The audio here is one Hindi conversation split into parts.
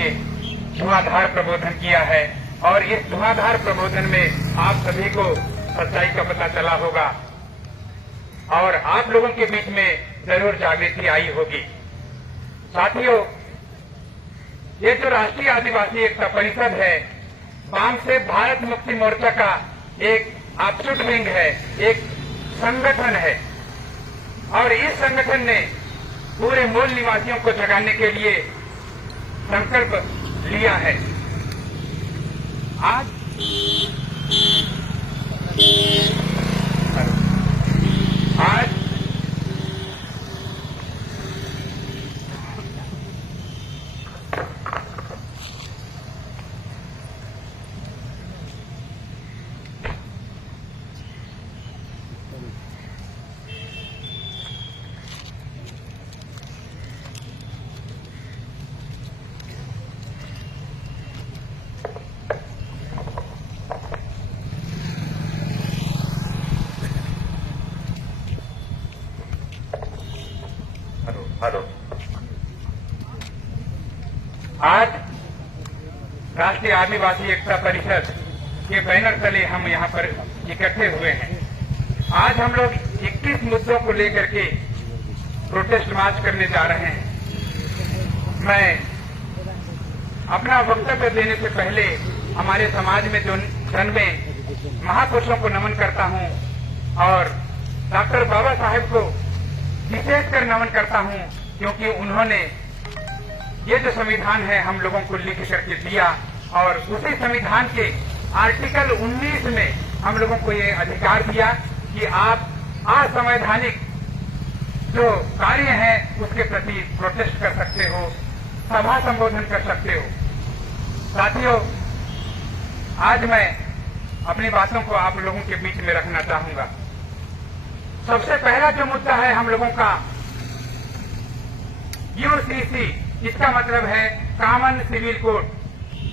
लिए धुआंधार प्रबोधन किया है और इस धुआंधार प्रबोधन में आप सभी को सच्चाई का पता चला होगा और आप लोगों के बीच में जरूर जागृति आई होगी। साथियों, ये जो राष्ट्रीय आदिवासी एकता परिषद है, वाम से भारत मुक्ति मोर्चा का एक ऑफशूट विंग है, एक संगठन है और इस संगठन ने पूरे मूल निवासियों को जगाने के लिए संकल्प लिया है। आज आज राष्ट्रीय आदिवासी एकता परिषद के बैनर तले हम यहाँ पर इकट्ठे हुए हैं। आज हम लोग 21 मुद्दों को लेकर के प्रोटेस्ट मार्च करने जा रहे हैं। मैं अपना वक्तव्य देने से पहले हमारे समाज में जो जन्मे महापुरुषों को नमन करता हूँ और डॉक्टर बाबा साहेब को विशेषकर नमन करता हूँ, क्योंकि उन्होंने ये जो संविधान है हम लोगों को लिख करके दिया और उसी संविधान के आर्टिकल 19 में हम लोगों को ये अधिकार दिया कि आप असंवैधानिक जो कार्य हैं उसके प्रति प्रोटेस्ट कर सकते हो, सभा संबोधन कर सकते हो। साथियों, आज मैं अपनी बातों को आप लोगों के बीच में रखना चाहूंगा। सबसे पहला जो मुद्दा है हम लोगों का यूसीसी, इसका मतलब है कॉमन सिविल कोड,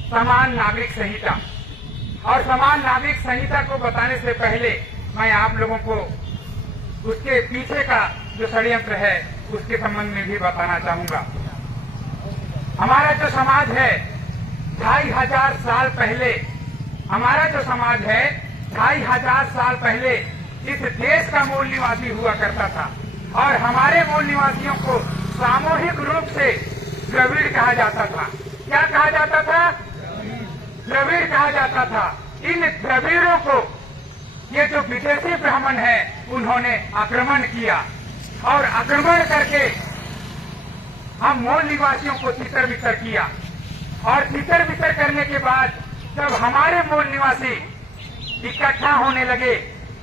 समान नागरिक संहिता। और समान नागरिक संहिता को बताने से पहले मैं आप लोगों को उसके पीछे का जो षड्यंत्र है उसके संबंध में भी बताना चाहूंगा। हमारा जो समाज है 2500 साल पहले, हमारा जो समाज है 2500 साल पहले इस देश का मूल निवासी हुआ करता था और हमारे मूल निवासियों को सामूहिक रूप से द्रविड़ कहा जाता था। क्या कहा जाता था? द्रविड़ कहा जाता था। इन द्रविड़ों को ये जो विदेशी ब्राह्मण है उन्होंने आक्रमण किया और आक्रमण करके हम मूल निवासियों को तितर बितर किया और तितर बितर करने के बाद जब हमारे मूल निवासी इकट्ठा होने लगे,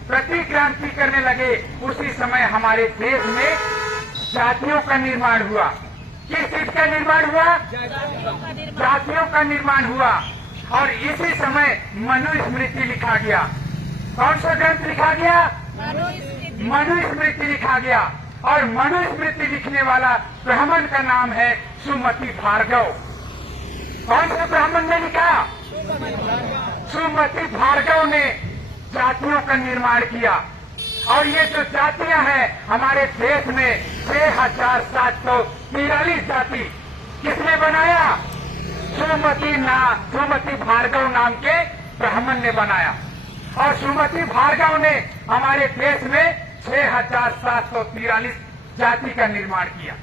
प्रतिक्रांति करने लगे, उसी समय हमारे देश में जातियों का निर्माण हुआ। किस चीज का निर्माण हुआ? जातियों का निर्माण हुआ और इसी समय मनुस्मृति लिखा गया। कौन सा ग्रंथ लिखा गया? मनुस्मृति लिखा गया और मनुस्मृति लिखने वाला ब्राह्मण का नाम है सुमति भार्गव। कौन सा ब्राह्मण ने लिखा? सुमति भार्गव ने जातियों का निर्माण किया और ये जो जातियां हैं हमारे देश में 6743 जाति किसने बनाया? सुमति भार्गव नाम के ब्राह्मण ने बनाया और सुमति भार्गव ने हमारे देश में 6743 जाति का निर्माण किया।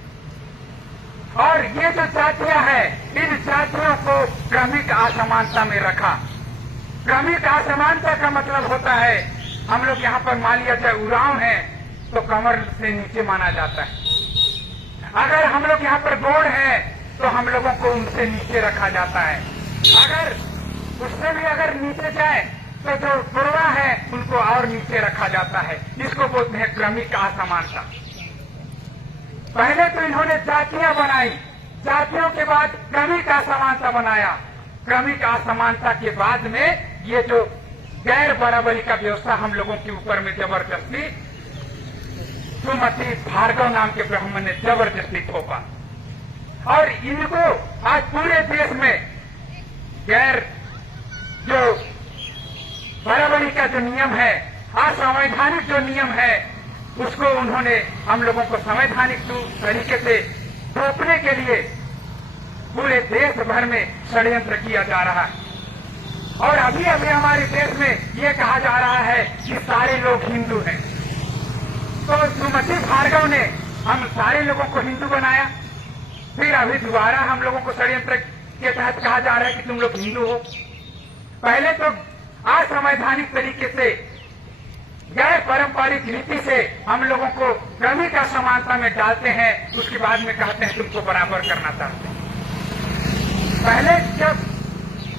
और ये जो जातियां हैं इन जातियों को क्रमिक असमानता में रखा। क्रमिक असमानता का मतलब होता है हम लोग यहाँ पर मान लिया जाए उरांव है तो कमर से नीचे माना जाता है। अगर हम लोग यहाँ पर गोड़ है तो हम लोगों को उनसे नीचे रखा जाता है। अगर उससे भी अगर नीचे जाए तो जो गुरवा है उनको और नीचे रखा जाता है। इसको बोलते हैं क्रमिक असमानता। पहले तो इन्होंने जातियां बनाई, जातियों के बाद क्रमिक असमानता बनाया। क्रमिक असमानता के बाद में ये जो गैर बराबरी का व्यवस्था हम लोगों के ऊपर में जबरदस्ती सुमति भार्गव नाम के ब्राह्मण ने जबरदस्ती थोपा और इनको आज पूरे देश में गैर जो बराबरी का जो नियम है, असंवैधानिक जो नियम है, उसको उन्होंने हम लोगों को संवैधानिक तरीके से थोपने के लिए पूरे देश भर में षड्यंत्र किया जा रहा है। और अभी अभी हमारे देश में ये कहा जा रहा है कि सारे लोग हिंदू हैं। तो सुमति भार्गव ने हम सारे लोगों को हिंदू बनाया, फिर अभी दोबारा हम लोगों को षड्यंत्र के तहत कहा जा रहा है कि तुम लोग हिंदू हो। पहले तो असंवैधानिक तरीके से, गैर पारंपरिक रीति से हम लोगों को क्रमिक असमानता में डालते हैं, उसके बाद में कहते हैं तुमको बराबर करना चाहते हैं। पहले जब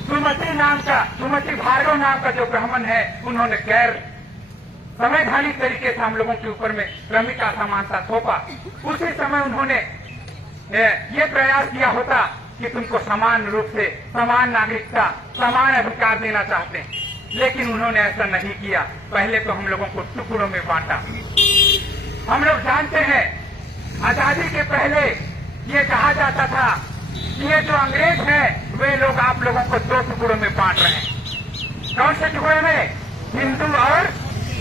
सुमति भार्गव नाम का जो ब्राह्मण है, उन्होंने गैर संवैधानिक तरीके से हम लोगों के ऊपर में क्रमिक असमानता थोपा, उसी समय उन्होंने ये प्रयास किया होता कि तुमको समान रूप से समान नागरिकता, समान अधिकार देना चाहते हैं, लेकिन उन्होंने ऐसा नहीं किया। पहले तो हम लोगों को टुकड़ों में बांटा। हम लोग जानते हैं आजादी के पहले ये कहा जाता था कि ये जो अंग्रेज हैं वे लोग आप लोगों को दो टुकड़ों में बांट रहे हैं। कौन से टुकड़े में? हिंदू और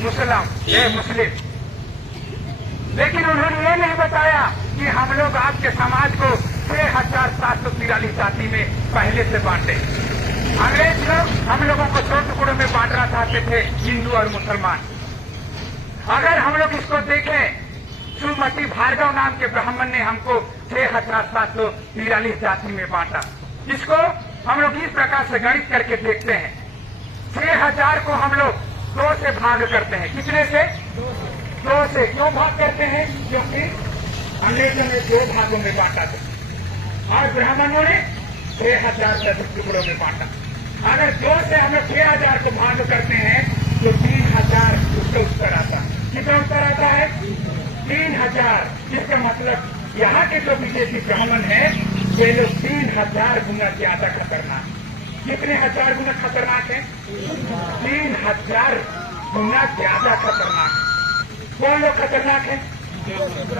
मुस्लिम। लेकिन उन्होंने ये नहीं बताया कि हम लोग आपके समाज को 6,743 जाति में पहले से बांटे। अंग्रेज लोग हम लोगों को दो टुकड़ों में बांटना चाहते थे, हिंदू और मुसलमान। अगर हम लोग इसको देखें, सुमति भार्गव नाम के ब्राह्मण ने हमको 6,743 जाति में बांटा। इसको हम लोग इस प्रकार से गणित करके देखते हैं। 6,000 को हम लोग 2 से भाग करते हैं। कितने से? 2 से। क्यों भाग करते हैं? क्योंकि अंग्रेजों ने 2 भागों में बांटा था और ब्राह्मणों ने 6,000 से अधिक टुकड़ों में बांटा। अगर 2 से हम लोग 6,000 को भाग करते हैं तो 3,000 उसका उत्तर आता है। कितना उत्तर आता है? 3,000। इसका मतलब यहाँ के जो विदेशी ब्राह्मण है वे लोग 3,000 गुना ज्यादा खतरनाक। कितने 1,000 गुना खतरनाक है? 3,000 गुना ज्यादा खतरनाक। कौन लोग खतरनाक है?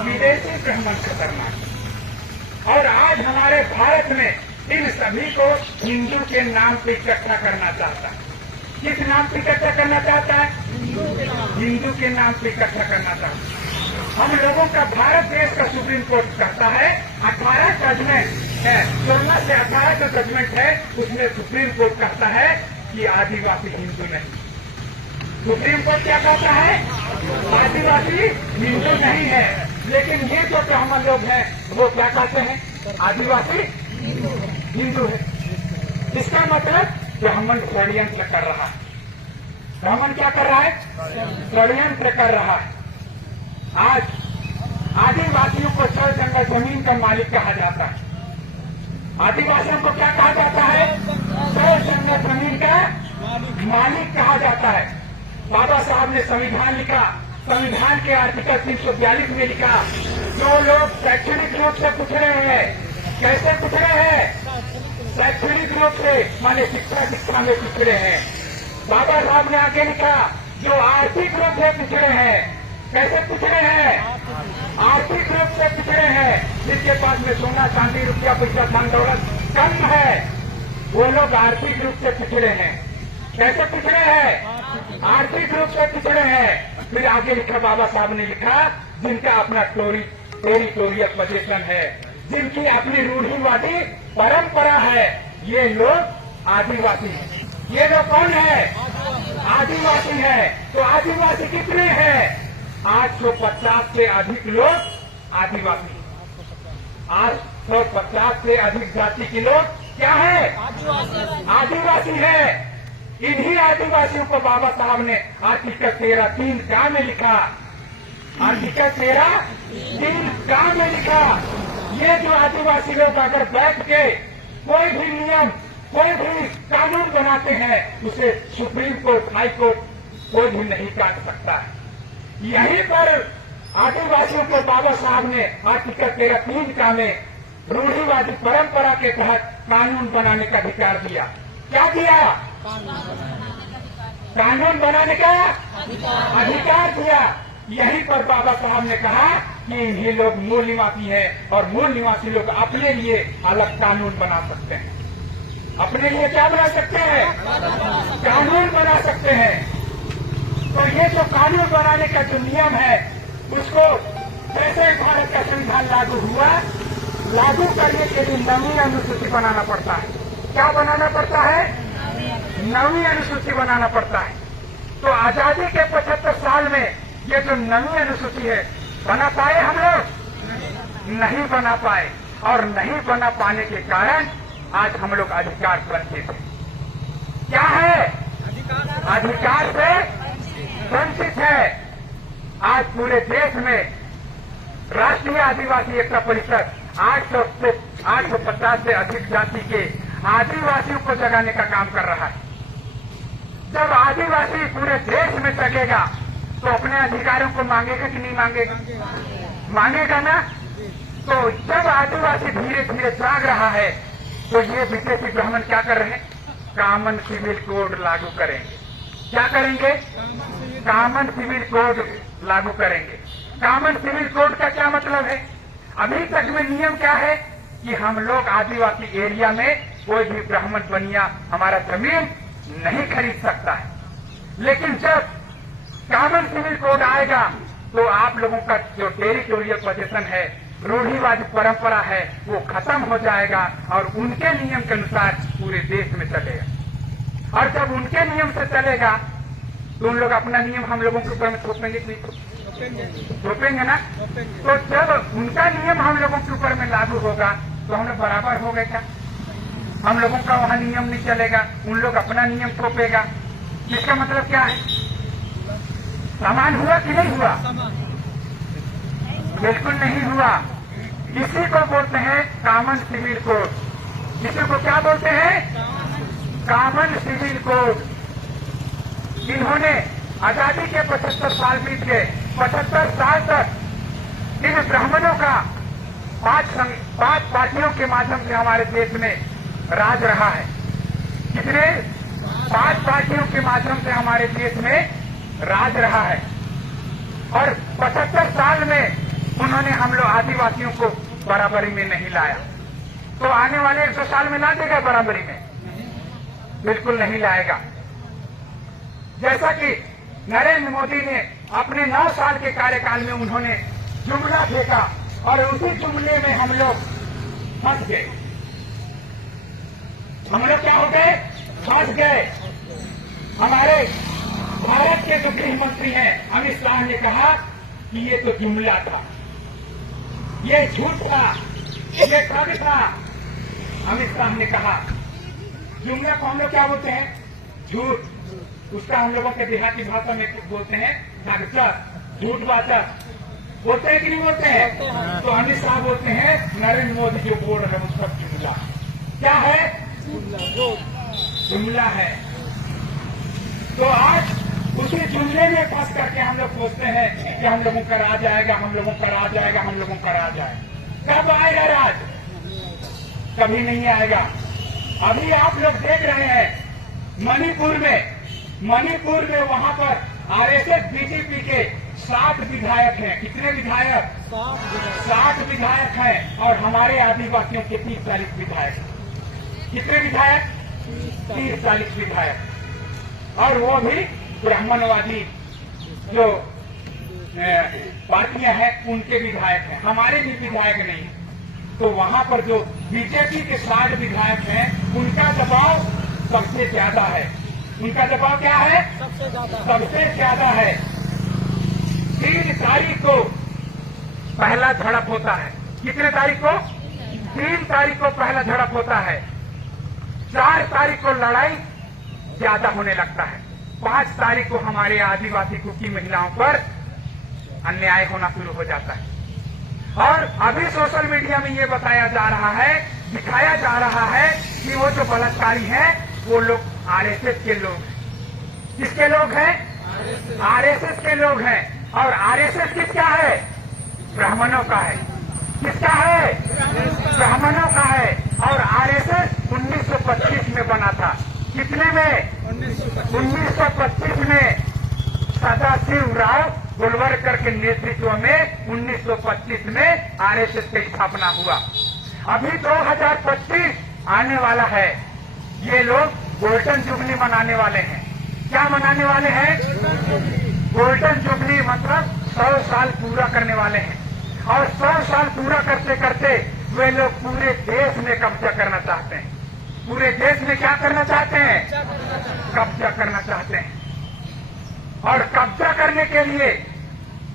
विदेशी ब्राह्मण खतरनाक। और आज हमारे भारत में इन सभी को हिंदू के नाम पे इकट्ठा करना चाहता है। किस नाम पे इकट्ठा करना चाहता है? हिंदू के नाम पे इकट्ठा करना चाहता है। हम लोगों का भारत देश का सुप्रीम कोर्ट कहता है 18 जजमेंट है, 16 से 18 जो जजमेंट है उसमें सुप्रीम कोर्ट कहता है कि आदिवासी हिंदू नहीं। सुप्रीम कोर्ट क्या कहता है? आदिवासी हिंदू नहीं है। लेकिन ये जो ब्राह्मण लोग हैं वो क्या कहते हैं? आदिवासी हिंदू है। इसका मतलब ब्राह्मण षड्यंत्र कर रहा है। ब्राह्मण क्या कर रहा है? षड्यंत्र कर रहा है। आज आदिवासियों को 100 जंगल जमीन का मालिक कहा जाता है। आदिवासियों को क्या कहा जाता है? 100 जंगल जमीन का मालिक कहा जाता है। बाबा साहब ने संविधान लिखा। संविधान के आर्टिकल 342 में लिखा, जो लोग शैक्षणिक रूप से पिछड़े हैं। कैसे पिछड़े हैं? शैक्षणिक रूप से, माने शिक्षा में पिछड़े हैं। बाबा साहब ने आगे लिखा, जो आर्थिक रूप से पिछड़े हैं। कैसे पिछड़े हैं? आर्थिक रूप से पिछड़े हैं। जिसके पास में सोना चांदी रुपया पैसा धन दौलत कम है, वो लोग आर्थिक रूप से पिछड़े हैं। कैसे पिछड़े हैं? आर्थिक रूप से पिछड़े हैं। फिर आगे लिखा, बाबा साहब ने लिखा, जिनका अपना टेरिटोरियल पोजीशन है, जिनकी अपनी रूढ़िवादी परंपरा है, ये लोग आदिवासी हैं। ये लोग कौन है? आदिवासी है। तो आदिवासी कितने हैं? 850 से अधिक लोग आदिवासी। 850 से अधिक जाति के लोग क्या है? आदिवासी है। इन्हीं आदिवासियों को बाबा साहब ने आर्टिकल 13(3) का में लिखा। आर्टिकल 13(3) का में लिखा, ये जो आदिवासी लोग अगर बैठ के कोई भी नियम, कोई भी कानून बनाते हैं, उसे सुप्रीम कोर्ट, हाई कोर्ट कोई भी नहीं काट सकता है। यहीं पर आदिवासियों को बाबा साहब ने आर्टिकल 13(3) का में रूढ़िवादी परंपरा के तहत कानून बनाने का अधिकार दिया। क्या दिया? कानून बनाने का अधिकार दिया। यहीं पर बाबा साहब ने कहा कि ये लोग मूल निवासी हैं और मूल निवासी लोग अपने लिए अलग कानून बना सकते हैं। अपने लिए क्या बना सकते हैं? कानून बना सकते हैं। तो ये जो कानून बनाने का जो नियम है, उसको जैसे भारत का संविधान लागू हुआ, लागू करने के लिए नवी अनुसूची बनाना पड़ता है। क्या बनाना पड़ता है? नवी अनुसूची बनाना पड़ता है। तो आजादी के 75 साल में ये जो नवी अनुसूची है, बना पाए हम लोग? नहीं बना पाए। और नहीं बना पाने के कारण आज हम लोग अधिकार वंचित हैं। क्या है? अधिकार से वंचित है। आज पूरे देश में राष्ट्रीय आदिवासी एकता परिषद 850 से अधिक जाति के आदिवासियों को जगाने का काम कर रहा है। जब आदिवासी पूरे देश में जगेगा तो अपने अधिकारों को मांगेगा कि नहीं मांगेगा? मांगेगा ना। तो जब आदिवासी धीरे धीरे जाग रहा है तो ये विदेशी ब्राह्मण क्या कर रहे हैं? कॉमन सिविल कोड लागू करेंगे। क्या करेंगे? कॉमन सिविल कोड लागू करेंगे। कॉमन सिविल कोड का क्या मतलब है? अभी तक में नियम क्या है कि हम लोग आदिवासी एरिया में कोई भी ब्राह्मण बनिया हमारा जमीन नहीं खरीद सकता है। लेकिन जब कॉमन सिविल कोड आएगा तो आप लोगों का जो टेरिटोरियल पोजीशन है, रूढ़िवादी परंपरा है, वो खत्म हो जाएगा और उनके नियम के अनुसार पूरे देश में चलेगा। और जब उनके नियम से चलेगा तो उन लोग अपना नियम हम लोगों के ऊपर में थोपेंगे कि थोपेंगे ना। तो जब उनका नियम हम लोगों के ऊपर में लागू होगा तो हम लोग बराबर हो गए क्या? हम लोगों का वहां नियम नहीं चलेगा, उन लोग अपना नियम थोपेगा। इसका मतलब क्या है? समान हुआ कि नहीं हुआ? बिल्कुल नहीं हुआ। इसी को बोलते हैं कॉमन सिविल कोड। इसी को क्या बोलते हैं? Common civil code. इन्होंने आजादी के 75 साल बीत गए। 75 साल तक इन ब्राह्मणों का 5 पार्टियों के माध्यम से हमारे देश में राज रहा है। कितने? 5 पार्टियों के माध्यम से हमारे देश में राज रहा है। और 75 साल में उन्होंने हम लोग आदिवासियों को बराबरी में नहीं लाया। तो आने वाले 100 साल में ला देगा बराबरी में? बिल्कुल नहीं लाएगा। जैसा कि नरेंद्र मोदी ने अपने 9 साल के कार्यकाल में उन्होंने जुमला फेंका और उसी जुमले में हम लोग फंस गए। हम लोग क्या हो गए? फंस गए। हमारे भारत के जो गृह मंत्री हैं अमित शाह ने कहा कि ये तो जुमला था, ये झूठ था, ये ठग था। अमित शाह ने कहा। जुमला को हम लोग क्या बोलते हैं? झूठ। उसका हम लोगों के देहाती भाषा में बोलते हैं ठगचर, झूठवाचक। बोलते हैं कि नहीं बोलते हैं? तो अमित शाह बोलते हैं नरेंद्र मोदी जो बोल रहे हैं उसका जुमला। क्या है? जुमला है। तो आज उसी जुमले में फंस करके हम लोग सोचते हैं कि हम लोगों का राज आएगा, हम लोगों का राज आएगा, हम लोगों का राज आएगा। कब आएगा राज? कभी नहीं आएगा। अभी आप लोग देख रहे हैं मणिपुर में वहां पर आरएसएस बीजेपी के 60 विधायक हैं। कितने विधायक? 60 विधायक हैं। और हमारे आदिवासियों के 30-40 विधायक। कितने विधायक? 30-40 विधायक। और वो भी ब्राह्मणवादी जो पार्टियां हैं उनके विधायक हैं, हमारे भी विधायक नहीं। तो वहां पर जो बीजेपी के 60 विधायक हैं उनका दबाव सबसे ज्यादा है। उनका दबाव क्या है? सबसे ज्यादा है। 3 तारीख को पहला झड़प होता है। कितने तारीख को? 3 तारीख को पहला झड़प होता है। 4 तारीख को लड़ाई ज्यादा होने लगता है। 5 तारीख को हमारे आदिवासी कुकी महिलाओं पर अन्याय होना शुरू हो जाता है। और अभी सोशल मीडिया में ये बताया जा रहा है, दिखाया जा रहा है कि वो जो बलात्कारी हैं वो लोग आरएसएस के लोग हैं। किसके लोग हैं? आरएसएस के लोग हैं। और आरएसएस किसका है? ब्राह्मणों का है। किसका है? ब्राह्मणों का है। और आरएसएस 1925 में बना था। कितने में? 1925 में सदाशिव राव गोलवलकर के नेतृत्व में 1925 में आरएसएस की स्थापना हुआ। अभी 2025 आने वाला है। ये लोग गोल्डन जुबली मनाने वाले हैं। क्या मनाने वाले हैं? गोल्डन जुबली मतलब 100 साल पूरा करने वाले हैं। और 100 साल पूरा करते करते वे लोग पूरे देश में कब्जा करना चाहते हैं। पूरे देश में क्या करना चाहते हैं? कब्जा करना चाहते हैं। और कब्जा करने के लिए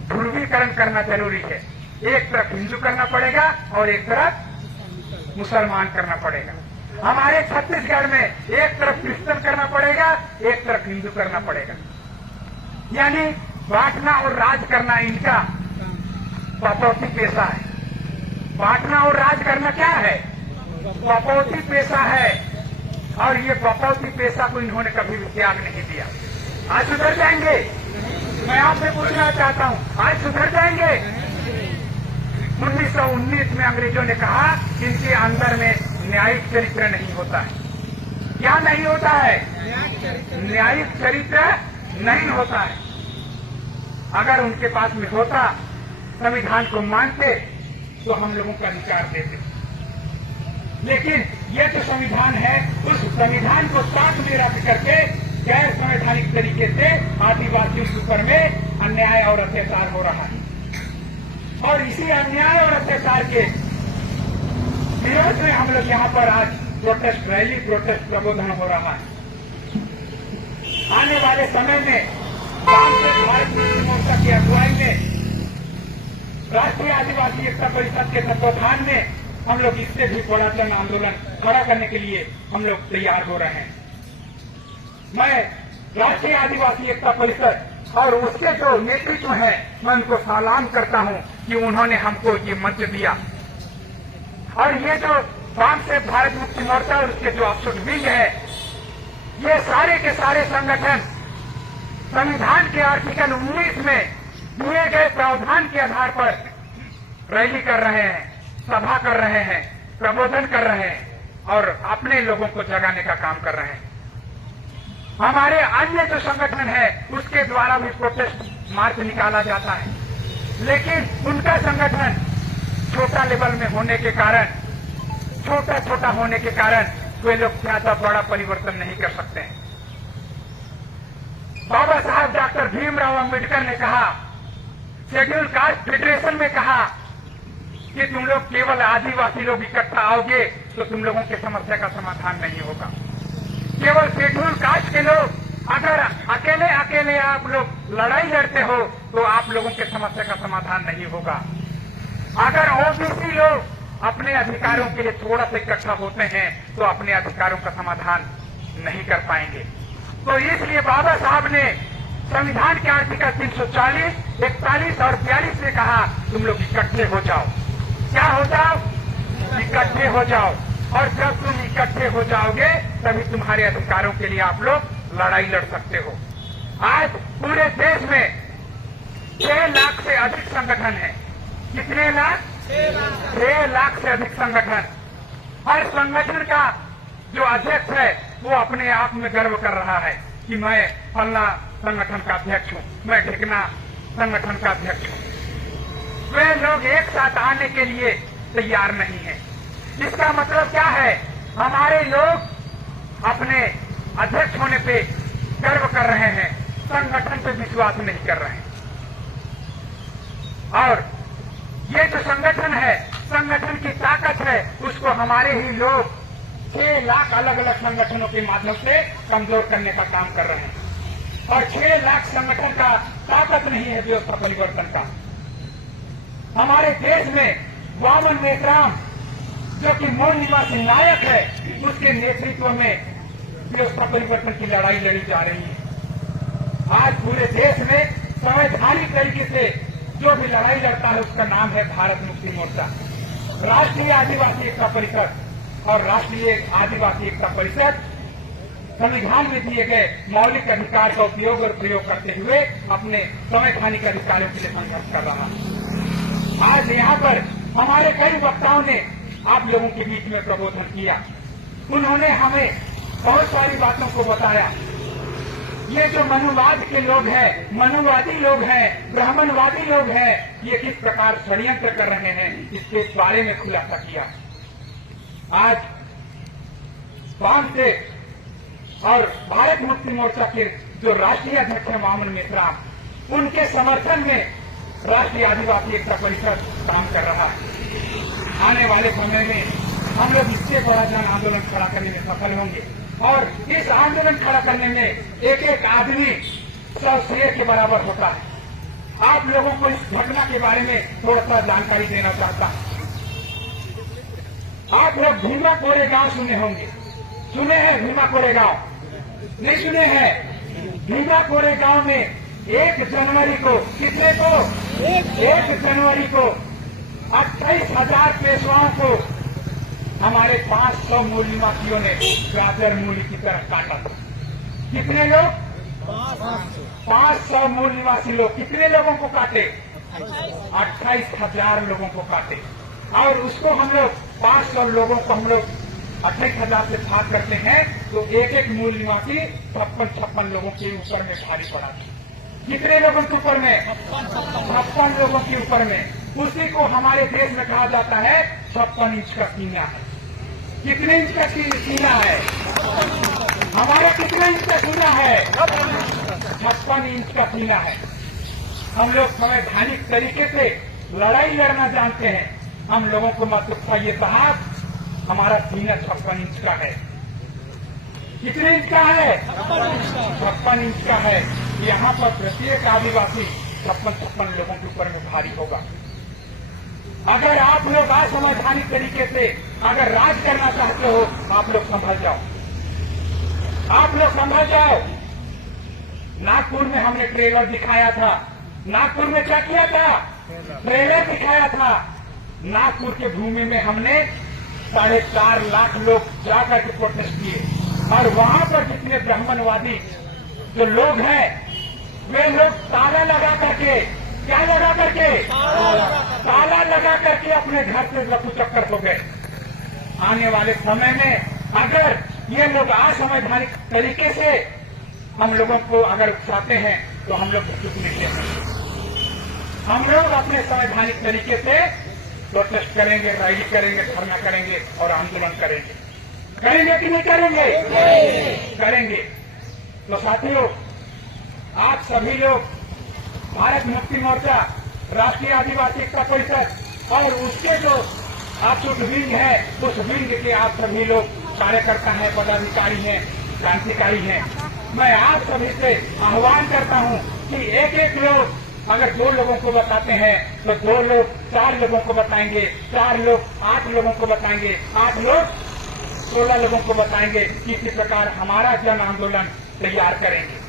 ध्रुवीकरण करना जरूरी है। एक तरफ हिंदू करना पड़ेगा और एक तरफ मुसलमान करना पड़ेगा। हमारे छत्तीसगढ़ में एक तरफ क्रिश्चियन करना पड़ेगा, एक तरफ हिंदू करना पड़ेगा। यानी बांटना और राज करना इनका पपौती पेशा है। बांटना और राज करना क्या है? पपौती पेशा है। और ये पपौती पेशा को इन्होंने कभी भी त्याग नहीं दिया। आज सुधर जाएंगे? मैं आपसे पूछना चाहता हूँ, आज सुधर जाएंगे? 1919 में अंग्रेजों ने कहा कि इनके अंदर में न्यायिक चरित्र नहीं होता है। क्या नहीं होता है? न्यायिक चरित्र नहीं होता है। अगर उनके पास में होता, संविधान को मानते तो हम लोगों का अधिकार देते। लेकिन ये जो संविधान है, उस संविधान को साथ में रख करके गैर संवैधानिक तरीके से आदिवासियों के ऊपर में अन्याय और अत्याचार हो रहा है। और इसी अन्याय और अत्याचार के विरोध में हम लोग यहाँ पर आज प्रोटेस्ट रैली, प्रोटेस्ट प्रबोधन हो रहा है। आने वाले समय में भारत मुक्ति मोर्चा की अगुवाई में, राष्ट्रीय आदिवासी एकता परिषद के तत्वाधान में हम लोग इससे भी बड़ा जन आंदोलन खड़ा करने के लिए हम लोग तैयार हो रहे हैं। मैं राष्ट्रीय आदिवासी एकता परिषद और उसके जो नेतृत्व है, मैं उनको सलाम करता हूं कि उन्होंने हमको ये मंच दिया। और ये जो वाम से भारत मुक्ति मोर्चा और उसके जो अफसर विंग है, ये सारे के सारे संगठन संविधान के आर्टिकल 19 में दिए गए प्रावधान के आधार पर रैली कर रहे हैं, सभा कर रहे हैं, प्रबोधन कर रहे हैं और अपने लोगों को जगाने का काम कर रहे हैं। हमारे अन्य जो संगठन है, उसके द्वारा भी प्रोटेस्ट मार्च निकाला जाता है, लेकिन उनका संगठन छोटा लेवल में होने के कारण, छोटा छोटा होने के कारण वे लोग ज्यादा बड़ा परिवर्तन नहीं कर सकते हैं। बाबा साहब डॉक्टर भीमराव अंबेडकर ने कहा, शेड्यूल कास्ट फेडरेशन में कहा कि तुम लोग केवल आदिवासी लोग इकट्ठा आओगे तो तुम लोगों की समस्या का समाधान नहीं होगा। केवल शेड्यूल कास्ट के लोग अगर अकेले अकेले आप लोग लड़ाई लड़ते हो तो आप लोगों के समस्या का समाधान नहीं होगा। अगर ओबीसी लोग अपने अधिकारों के लिए थोड़ा सा इकट्ठा होते हैं तो अपने अधिकारों का समाधान नहीं कर पाएंगे। तो इसलिए बाबा साहब ने संविधान के आर्टिकल 340, 41 और 42 में कहा, तुम लोग इकट्ठे हो जाओ। क्या हो जाओ? इकट्ठे हो जाओ। और जब तुम इकट्ठे हो जाओगे तभी तुम्हारे अधिकारों के लिए आप लोग लड़ाई लड़ सकते हो। आज पूरे देश में 6 लाख से अधिक संगठन है। कितने लाख? 6 लाख से अधिक संगठन। हर संगठन का जो अध्यक्ष है वो अपने आप में गर्व कर रहा है कि मैं फलना संगठन का अध्यक्ष हूं, मैं ढिकना संगठन का अध्यक्ष हूं। वे लोग एक साथ आने के लिए तैयार नहीं है। इसका मतलब क्या है? हमारे लोग अपने अध्यक्ष होने पे गर्व कर रहे हैं, संगठन पे विश्वास नहीं कर रहे हैं। और ये जो संगठन है, संगठन की ताकत है, उसको हमारे ही लोग 6 लाख अलग अलग संगठनों के माध्यम से कमजोर करने का काम कर रहे हैं। और 6 लाख संगठन का ताकत नहीं है व्यवस्था परिवर्तन का। हमारे देश में वामन नेत्राम जो कि मूल निवासी नायक है, उसके नेतृत्व में व्यवस्था परिवर्तन की लड़ाई लड़ी जा रही है। आज पूरे देश में संवैधानिक तरीके से जो भी लड़ाई लड़ता है उसका नाम है भारत मुक्ति मोर्चा। राष्ट्रीय आदिवासी एकता परिषद और राष्ट्रीय आदिवासी एकता परिषद संविधान में दिए गए मौलिक अधिकार का उपयोग और प्रयोग करते हुए अपने संवैधानिक अधिकारों के लिए संघर्ष कर रहा है। आज यहाँ पर हमारे कई वक्ताओं ने आप लोगों के बीच में प्रबोधन किया। उन्होंने हमें बहुत सारी बातों को बताया। ये जो मनुवाद के लोग हैं, मनुवादी लोग हैं, ब्राह्मणवादी लोग हैं, ये किस प्रकार षड्यंत्र कर रहे हैं, इसके बारे में खुलासा किया। आज वाम से और भारत मुक्ति मोर्चा के जो राष्ट्रीय अध्यक्ष है वामन नेत्राम, उनके समर्थन में राष्ट्रीय आदिवासी एकता परिषद काम कर रहा है। आने वाले समय में हम लोग इससे बड़ा जन आंदोलन खड़ा करने में सफल होंगे और इस आंदोलन खड़ा करने में एक एक आदमी 100 शेर के बराबर होता है। आप लोगों को इस घटना के बारे में थोड़ा सा जानकारी देना चाहता हूं। आप लोग भीमा कोरेगांव सुने होंगे, सुने हैं भीमा कोरेगांव? नहीं सुने हैं? भीमा कोरेगांव में 1 जनवरी को, कितने को? 1 जनवरी को 28,000 पेशवाओं को हमारे 500 मूल निवासियों ने गाजर मूली की तरफ काटा था। कितने लोग? 500 मूल निवासी लोग। कितने लोगों को काटे? 28,000 लोगों को काटे। और उसको हम लोग 500 लोगों को हम लोग 28,000 से भाग करते हैं तो एक एक मूल निवासी 56 लोगों के ऊपर में भारी पड़ा। कितने लोगों के ऊपर में? 56 लोगों के ऊपर में। उसी को हमारे देश में कहा जाता है 56 इंच का सीना है। कितने इंच का सीना है? हमारा कितने इंच का सीना है? 56 इंच का सीना है। हम लोग संवैधानिक तरीके से लड़ाई लड़ना जानते हैं। हम लोगों को मत बताइए साहब, हमारा सीना 56 इंच का है। कितने इंच का है? 56 इंच का है। यहाँ पर प्रत्येक आदिवासी 56 लोगों के ऊपर में भारी होगा। अगर आप लोग असंवैधानिक तरीके से अगर राज करना चाहते हो, आप लोग संभल जाओ, आप लोग संभल जाओ। नागपुर में हमने ट्रेलर दिखाया था। नागपुर में क्या किया था? ट्रेलर दिखाया था। नागपुर के भूमि में हमने 4.5 लाख लोग जाकर के प्रोटेस्ट किए और वहां पर जितने ब्राह्मणवादी जो लोग हैं वे लोग ताला लगा करके, क्या लगा करके? ताला लगा करके अपने घर से लकू चक्कर हो गए। आने वाले समय में अगर ये लोग असंवैधानिक तरीके से हम लोगों को अगर उकसाते हैं तो हम लोग चुप नहीं हैं। हम लोग अपने संवैधानिक तरीके से प्रोटेस्ट करेंगे, रैली करेंगे, धरना करेंगे और आंदोलन करेंगे। करेंगे कि नहीं करेंगे? करेंगे। तो साथियों, आप सभी लोग भारत मुक्ति मोर्चा, राष्ट्रीय आदिवासी एकता परिषद और उसके जो अछूट विंग है, उस विंग के आप सभी लोग कार्यकर्ता हैं, पदाधिकारी हैं, क्रांतिकारी हैं। मैं आप सभी से आह्वान करता हूं कि एक एक लोग अगर 2 लोगों को बताते हैं तो 2 लोग 4 लोगों को बताएंगे, 4 लोग 8 लोगों को बताएंगे, 8 लोग 16 लोगों को बताएंगे। इसी प्रकार हमारा जन आंदोलन तैयार करेंगे।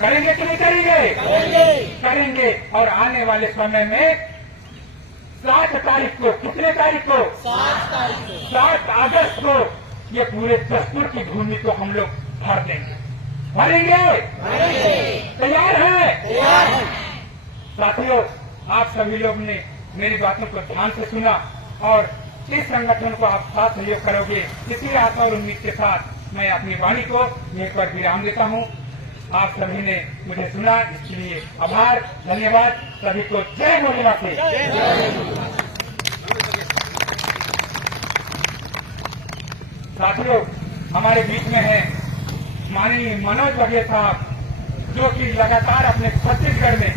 करेंगे कि नहीं करेंगे? करेंगे। और आने वाले समय में 7 तारीख को, कितने तारीख को? 7 अगस्त को ये पूरे दस्तूर की भूमि को हम लोग भर देंगे। भरेंगे? तैयार है? साथियों, आप सभी लोग ने मेरी बातों को ध्यान से सुना और इस संगठन को आप साथ सहयोग करोगे, इसी आशा और उम्मीद के साथ मैं अपनी वाणी को यहीं पर विराम देता हूं। आप सभी ने मुझे सुना, इसके लिए आभार, धन्यवाद सभी को। जय मूलनिवासी। साथियों, हमारे बीच में है माननीय मनोज बघेल साहब, जो कि लगातार अपने छत्तीसगढ़ में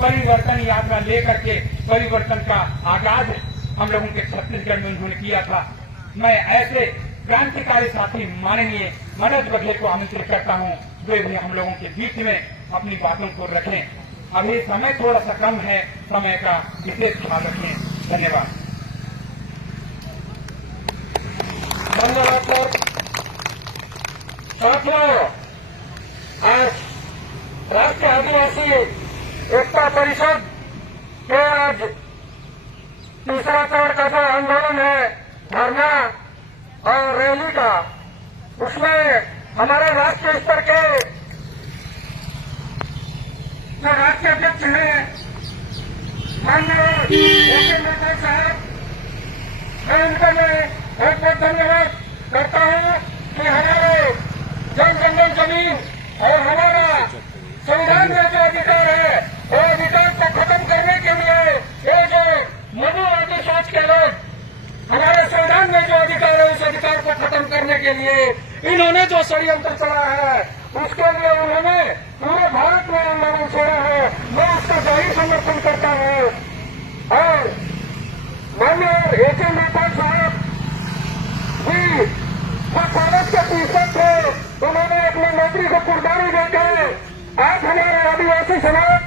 परिवर्तन यात्रा लेकर के परिवर्तन का आगाज हम लोगों के छत्तीसगढ़ में उन्होंने किया था। मैं ऐसे क्रांतिकारी साथी माननीय मनोज बघेल को आमंत्रित करता हूं, वे भी हम लोगों के बीच में अपनी बातों को रखें। अभी समय थोड़ा सा कम है, समय का विशेष ख्याल रखें। धन्यवाद। धन्यवाद सर। साथियों, आज राष्ट्रीय आदिवासी एकता परिषद के आज तीसरा चरण का जो आंदोलन है, धरना और रैली का, उसमें हमारे राष्ट्रीय स्तर के जो राष्ट्रीय अध्यक्ष हैं माननीय AK मेहता साहब, मैं उनका बहुत बहुत धन्यवाद करता हूं कि हमारे जन जमीन और हमारा संविधान में जो अधिकार है, वो अधिकार को खत्म करने के लिए ये जो मनुवादी सोच के लोग, हमारे संविधान में जो अधिकार है उस अधिकार को खत्म करने के लिए इन्होंने जो षड्यंत्र चला है, उसके लिए उन्होंने पूरे भारत में आंदोलन छोड़ा है। मैं उसका जाहिर समर्थन करता हूँ और माननीय AK मेहता कागज के पीछे थे, उन्होंने अपनी नौकरी को कुर्बानी देकर आज हमारे आदिवासी समाज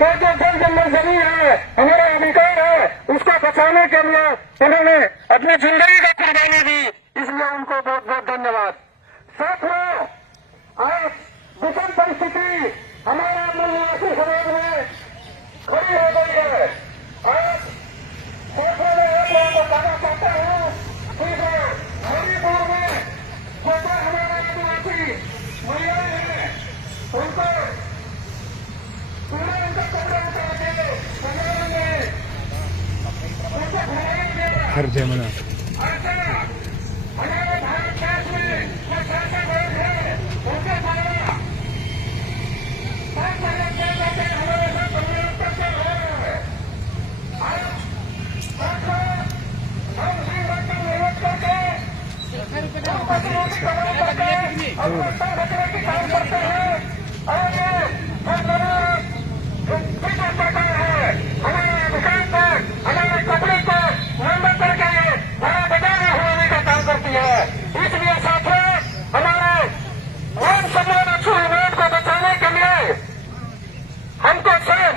के जो जल जंगल जमीन है, हमारा अधिकार है, उसको बचाने के लिए उन्होंने अपनी जिंदगी का कुर्बानी दी। इसलिए उनको बहुत बहुत धन्यवाद। साथियों, आज विषम परिस्थिति हमारा मूल निवासी समाज में खड़ी हो गई है। आज साथियों, मैं आप लोगों को कहना चाहता हूँ कि जो मणिपुर में जो हमारे आदिवासी महिलाएं हैं, उनको पूरा उनका कपड़ा उतार के समाज में उनको घुमाया गया। हर जमना ऐसा हमारे भारत देश में जो शासन वर्ग है, उनके द्वारा हमारे साथ अन्याय करते हो रहा है। आज हम जीवन में मेहनत करके अपने की काम करते हैं और सरकार है हमारे दुकान पर हमारे कपड़े को नंबर करके बड़ा बाजार में होने का काम करती है। इसलिए साथियों, हमारे वन सम्मान अक्षुण को बचाने के लिए हमको स्वयं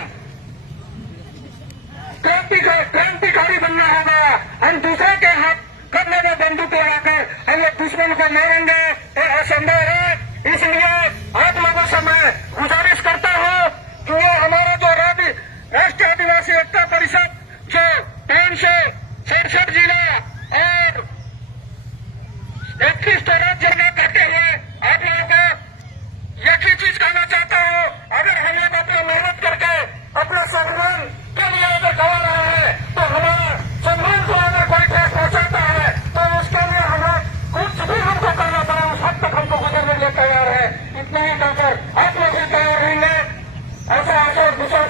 क्रांतिकारी बनना होगा। हम दूसरे के हाथ कपड़े में बंदूक लगाकर हम लोग दुश्मन को मारेंगे तो असंभव है। इसलिए आप लोगों से मैं गुजारिश करता हूँ कि ये हमारा जो राष्ट्रीय आदिवासी एकता परिषद जो 567 जिला और 31 राज्य में करते हुए आप लोगों को एक ही चीज कहना चाहता हूँ, अगर हम लोग अपनी मेहनत करके अपने संविधान के लिए अगर गवा रहा है तो हमारा संविधान को अगर कोई ठेस पहुंचाता है तो उसके लिए हमें कुछ भी हमको करना पड़ा, उस हद तक हमको गुजरने के लिए तैयार है। इतना ही कहकर आप लोग भी तैयार रहेंगे, ऐसा विश्वास